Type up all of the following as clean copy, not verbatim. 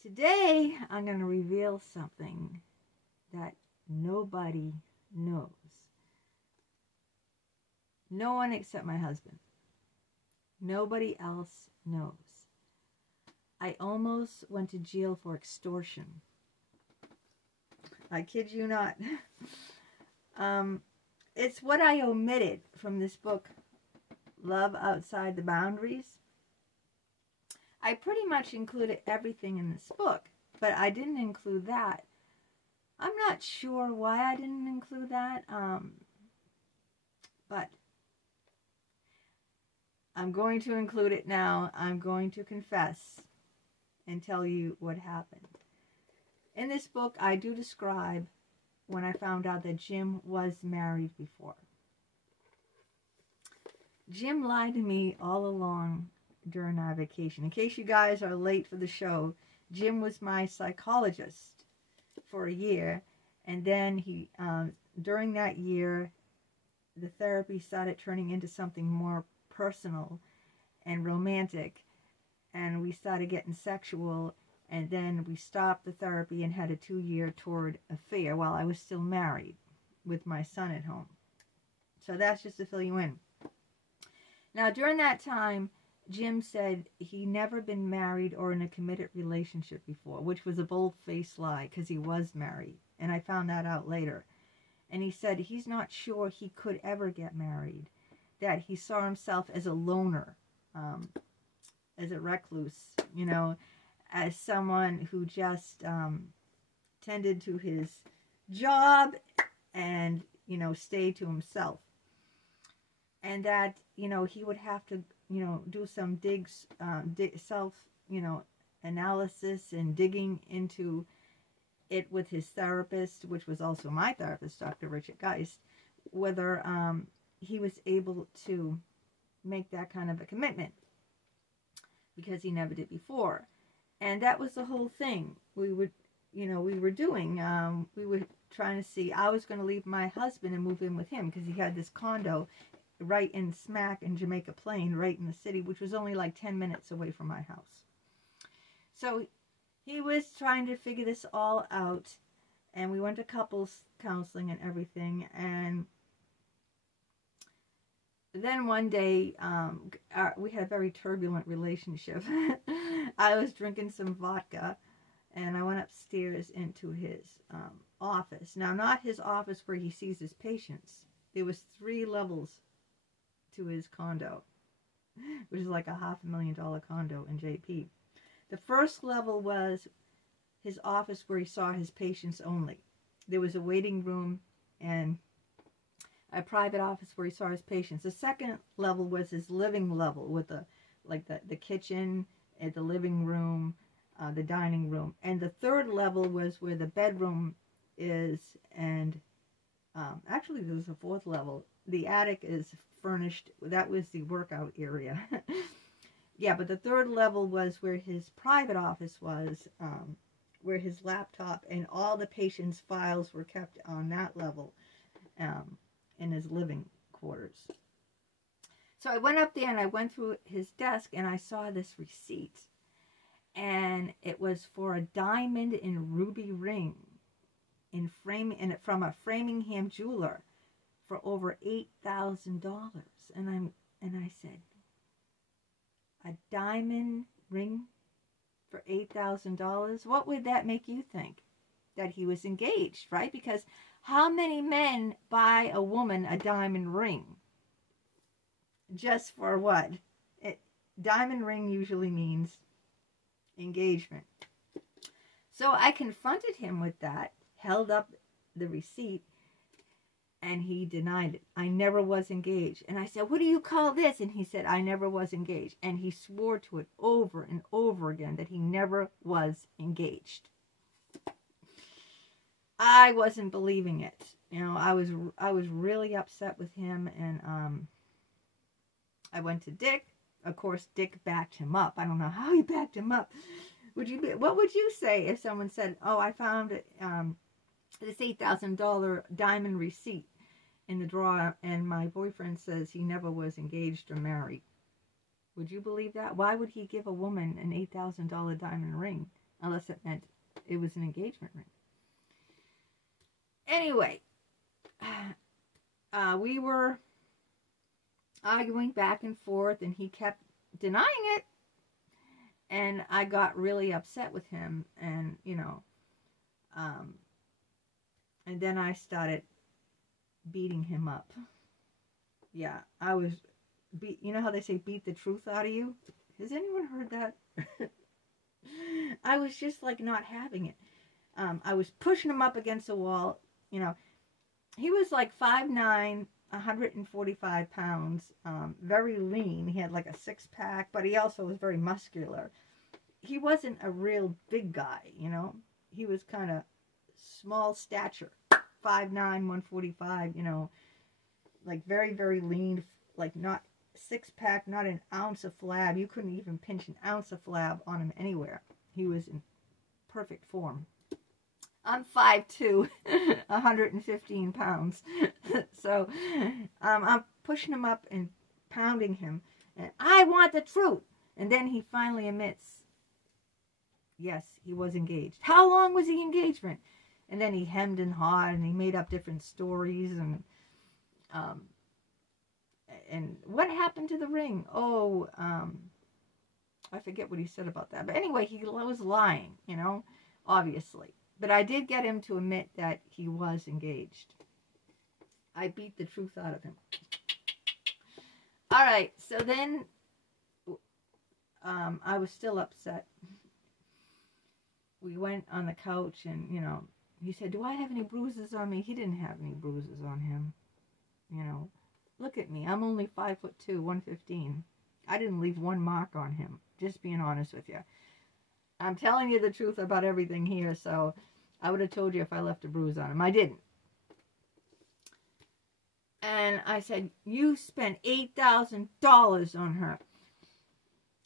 Today, I'm going to reveal something that nobody knows. No one except my husband. Nobody else knows. I almost went to jail for extortion. I kid you not. It's what I omitted from this book, Love Outside the Boundaries. I pretty much included everything in this book, but I didn't include that. I'm not sure why I didn't include that, but I'm going to include it now. I'm going to confess and tell you what happened. In this book, I do describe when I found out that Jim was married before. Jim lied to me all along during our vacation. In case you guys are late for the show, Jim was my psychologist for a year, and then he, during that year, the therapy started turning into something more personal and romantic, and we started getting sexual, and then we stopped the therapy and had a 2-year torrid affair while I was still married with my son at home. So that's just to fill you in. Now, during that time, Jim said he never been married or in a committed relationship before, which was a bold-faced lie because he was married, and I found that out later. And he said he's not sure he could ever get married, that he saw himself as a loner, as a recluse, you know, as someone who just tended to his job and, you know, stayed to himself. And that, you know, he would have to, you know, do some self, you know, analysis and digging into it with his therapist, which was also my therapist, Dr. Richard Geist, whether he was able to make that kind of a commitment, because he never did before. And that was the whole thing we would, you know, we were doing. We were trying to see, I was going to leave my husband and move in with him because he had this condo right in smack in Jamaica Plain, right in the city, which was only like 10 minutes away from my house. So he was trying to figure this all out, and we went to couples counseling and everything. And then one day, we had a very turbulent relationship. I was drinking some vodka, and I went upstairs into his office. Now, not his office where he sees his patients. There was 3 levels to his condo, which is like a $500,000 condo in JP. The first level was his office where he saw his patients only. There was a waiting room and a private office where he saw his patients. The second level was his living level with the kitchen and the living room, the dining room. And the third level was where the bedroom is, and actually there's a 4th level. The attic is furnished. That was the workout area. Yeah, but the 3rd level was where his private office was, where his laptop and all the patients' files were kept on that level, in his living quarters. So I went up there and I went through his desk and I saw this receipt, and it was for a diamond and ruby ring from a Framingham jeweler for over $8,000. And I said, a diamond ring for $8,000? What would that make you think? That he was engaged, right? Because how many men buy a woman a diamond ring? Just for what? Diamond ring usually means engagement. So I confronted him with that, held up the receipt, and he denied it. I never was engaged. And I said, what do you call this? And he said, I never was engaged. And he swore to it over and over again that he never was engaged. I wasn't believing it. You know, I was really upset with him, and I went to Dick. Of course, Dick backed him up. I don't know how he backed him up. What would you say if someone said, oh, I found this $8,000 diamond receipt in the drawer, and my boyfriend says he never was engaged or married? Would you believe that? Why would he give a woman an $8,000 diamond ring unless it meant it was an engagement ring. Anyway, we were arguing back and forth, and he kept denying it, and I got really upset with him, and and then I started beating him up. Yeah, I was you know how they say beat the truth out of you? Has anyone heard that? I was just like not having it. I was pushing him up against the wall. He was like 5'9", 145 pounds, very lean. He had like a six-pack, but he also was very muscular. He wasn't a real big guy, He was kind of small stature, 5'9", 145, like very, very lean, like not six-pack, not an ounce of flab. You couldn't even pinch an ounce of flab on him anywhere. He was in perfect form. I'm 5'2", 115 pounds. So I'm pushing him up and pounding him. And I want the truth. And then he finally admits, yes, he was engaged. How long was the engagement? And then he hemmed and hawed, and he made up different stories. And what happened to the ring? Oh, I forget what he said about that. But anyway, he was lying, obviously. But I did get him to admit that he was engaged. I beat the truth out of him. All right, so then I was still upset. We went on the couch and, he said, do I have any bruises on me? He didn't have any bruises on him. Look at me. I'm only 5'2", 115. I didn't leave one mark on him, just being honest with you. I'm telling you the truth about everything here, so I would have told you if I left a bruise on him. I didn't. And I said, you spent $8,000 on her.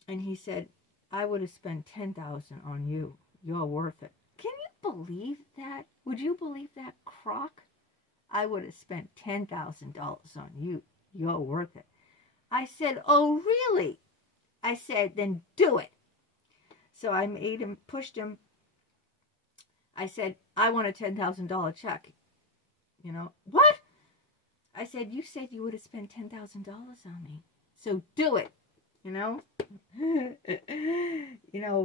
And he said, I would have spent $10,000 on you. You're worth it. Can you believe that? Would you believe that, crock? I would have spent $10,000 on you. You're worth it. I said, oh, really? I said, then do it. So I made him, pushed him. I said, I want a $10,000 check. What? I said, you said you would have spent $10,000 on me. So do it.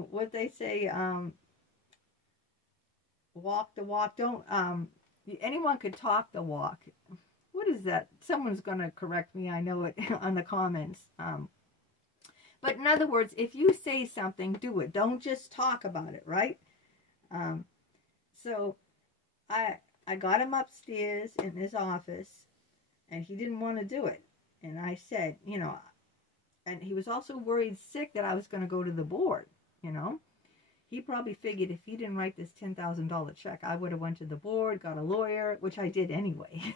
What they say, walk the walk. Don't, anyone could talk the walk. What is that? Someone's going to correct me. I know it on the comments. But in other words, if you say something, do it. Don't just talk about it, right? So I got him upstairs in his office, and he didn't want to do it. And I said, and he was also worried sick that I was going to go to the board, He probably figured if he didn't write this $10,000 check, I would have went to the board, got a lawyer, which I did anyway.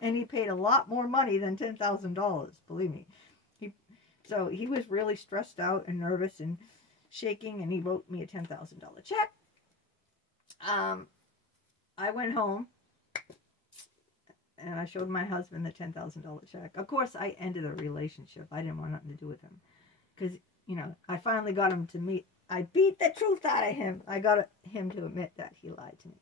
And he paid a lot more money than $10,000, believe me. So he was really stressed out and nervous and shaking, and he wrote me a $10,000 check. I went home, and I showed my husband the $10,000 check. Of course, I ended a relationship. I didn't want nothing to do with him. Because, I finally got him to meet. I beat the truth out of him. I got him to admit that he lied to me.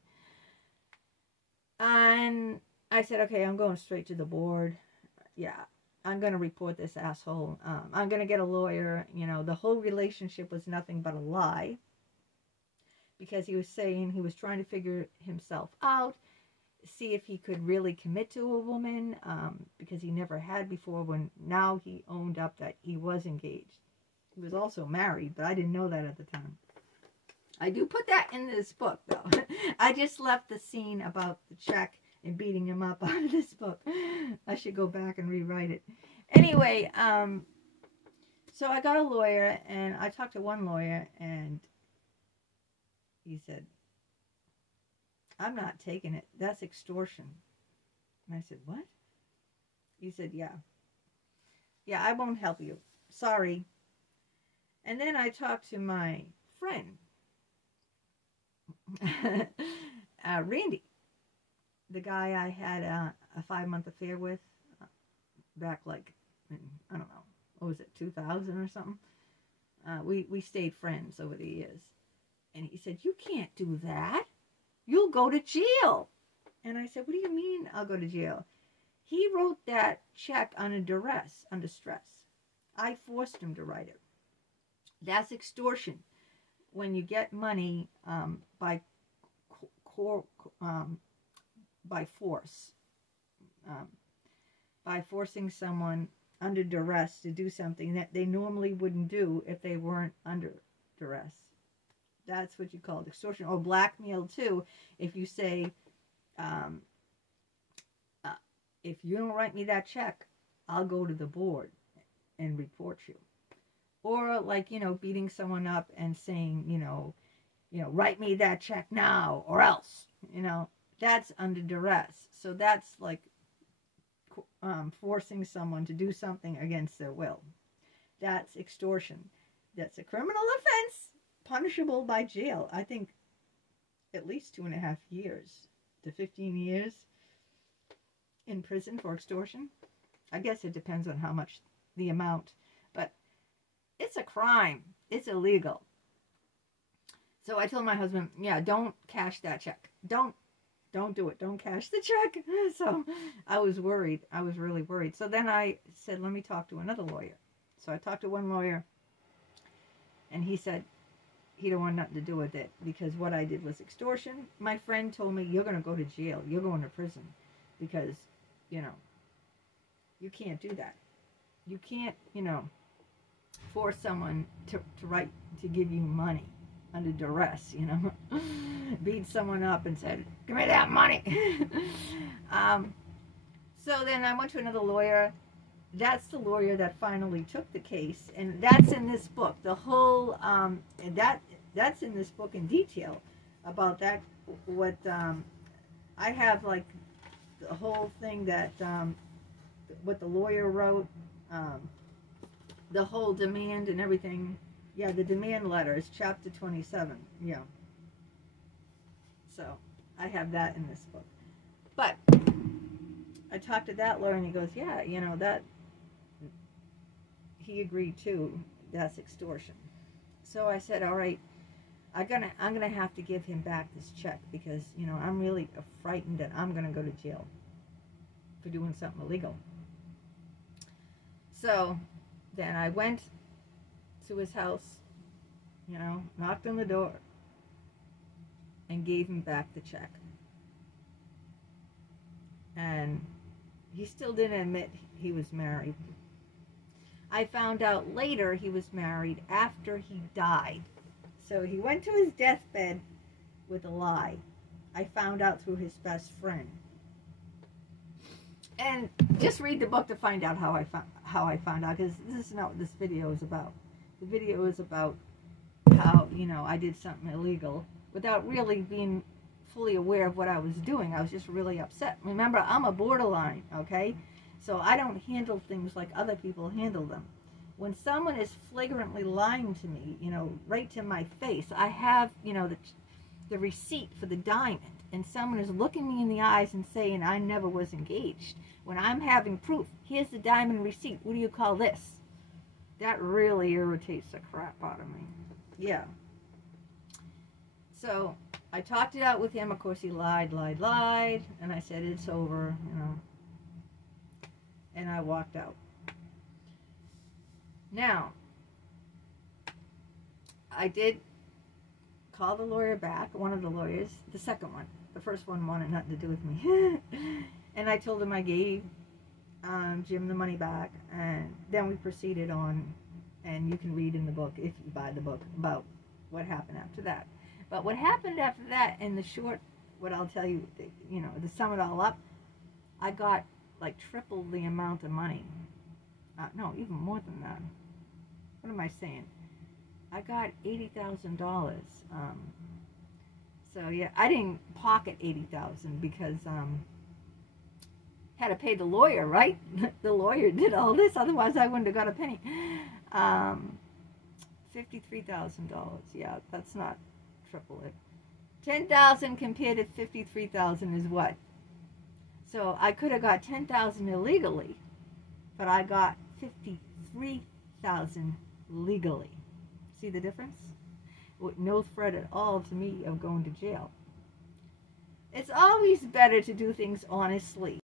And I said, okay, I'm going straight to the board. Yeah, I'm going to report this asshole. I'm going to get a lawyer. The whole relationship was nothing but a lie. Because he was saying he was trying to figure himself out, see if he could really commit to a woman, because he never had before, when now he owned up that he was engaged. He was also married, but I didn't know that at the time. I do put that in this book, though. I just left the scene about the check and beating him up out of this book. I should go back and rewrite it. Anyway, so I got a lawyer, and I talked to one lawyer, and he said, I'm not taking it. That's extortion. And I said, what? He said, yeah. Yeah, I won't help you. Sorry. And then I talked to my friend, Randy, the guy I had a 5-month affair with back like, I don't know, what was it, 2000 or something? We stayed friends over the years. And he said, you can't do that. You'll go to jail. And I said, what do you mean I'll go to jail? He wrote that check under duress, under stress. I forced him to write it. That's extortion. When you get money by force, by forcing someone under duress to do something that they normally wouldn't do if they weren't under duress. That's what you call extortion. Or blackmail too. If you say, if you don't write me that check, I'll go to the board and report you. Or like, beating someone up and saying, write me that check now or else, that's under duress. So that's like forcing someone to do something against their will. That's extortion. That's a criminal offense, punishable by jail. I think at least 2.5 years to 15 years in prison for extortion. I guess it depends on how much the amount, but it's a crime. It's illegal. So I told my husband, yeah, don't cash that check. Don't do it. Don't cash the check. So I was worried. I was really worried. So then I said, let me talk to another lawyer. So I talked to one lawyer, and he said he don't want nothing to do with it because what I did was extortion. My friend told me, you're going to go to jail. You're going to prison because, you can't do that. You can't, force someone to give you money under duress, beat someone up and said, give me that money. So then I went to another lawyer. That's the lawyer that finally took the case, and that's in this book. The whole that's in this book in detail about that. What I have, like, the whole thing that what the lawyer wrote, the whole demand and everything. Yeah, the demand letter is chapter 27. Yeah. So I have that in this book. But I talked to that lawyer and he goes, yeah, that he agreed too. That's extortion. So I said, all right, I'm gonna have to give him back this check because I'm really frightened that I'm gonna go to jail for doing something illegal. So then I went to his house, knocked on the door, and gave him back the check. And he still didn't admit he was married. I found out later he was married after he died. So he went to his deathbed with a lie. I found out through his best friend. And just read the book to find out how I found out, because this is not what this video is about. The video is about how, I did something illegal without really being fully aware of what I was doing. I was just really upset. Remember, I'm a borderline, okay? So I don't handle things like other people handle them. When someone is flagrantly lying to me, right to my face, I have, the receipt for the diamond, and someone is looking me in the eyes and saying I never was engaged. When I'm having proof, here's the diamond receipt. What do you call this? That really irritates the crap out of me. Yeah. So I talked it out with him. Of course, he lied. And I said, it's over, And I walked out. Now, I did call the lawyer back, one of the lawyers, the second one. The first one wanted nothing to do with me. And I told him I gave Jim the money back. And then we proceeded on, and you can read in the book, if you buy the book, about what happened after that. But what happened after that, in the short, what I'll tell you, to sum it all up, I got like triple the amount of money. No, even more than that. What am I saying? I got $80,000. So yeah, I didn't pocket $80,000 because had to pay the lawyer, right? The lawyer did all this, otherwise I wouldn't have got a penny. $53,000. Yeah, that's not triple it. 10,000 compared to 53,000 is what? So I could have got 10,000 illegally, but I got 53,000 legally. See the difference? With no threat at all to me of going to jail. It's always better to do things honestly.